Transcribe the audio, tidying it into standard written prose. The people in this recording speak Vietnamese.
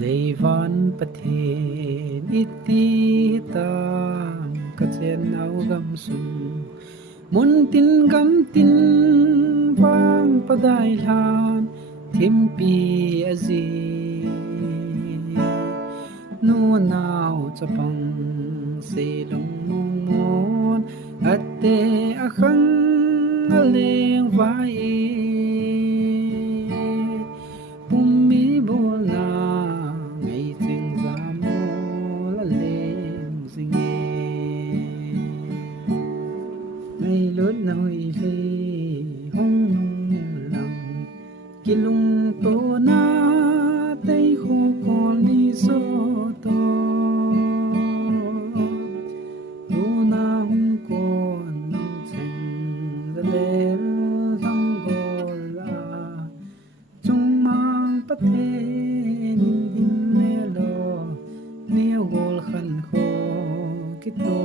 lấy van bát thề ít tí tam cát chen áo gam sum muốn tin gam tin vang padai lan thim pi azi nu nao chapang se long mong mon atte akhang aleng vai ummi bol na ngai cheng za mo la leng zinge ngai lut na hui le hong lang kilung to na tei khu kon li so to tu na hung kon cheng za le sang gol la chung mang pa the nin hin me lo neo gol khan kho ki to